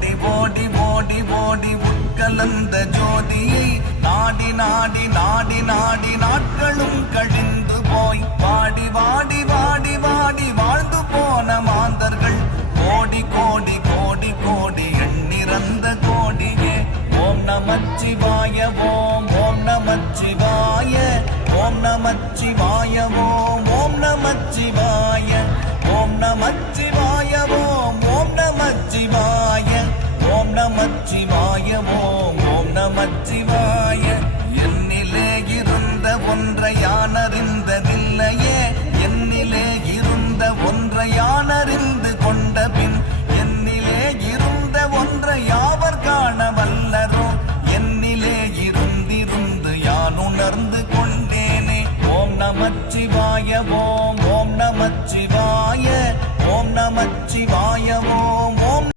ஓடி ஓடி ஓடி ஓடி உட்கலந்த ஜோதியை நாடி நாடி நாடி நாடி நாட்களும் கழிந்து போய் வாடி வாடி வாடி வாடி வாழ்ந்து போன மாந்தர்கள் கோடி கோடி கோடி கோடி எண்ணிறந்த கோடியே. ஓம் நமச்சிவாய ஓம் ஓம் நமச்சிவாய ஓம் நமச்சிவாய ஓம் ஓம் நமச்சிவாய ஓம் நமச்சிவாய ஓம் ஓம் நமச்சிவாய ஓம் நமச்சிவாய ஓம் ஓம் நமச்சிவாய.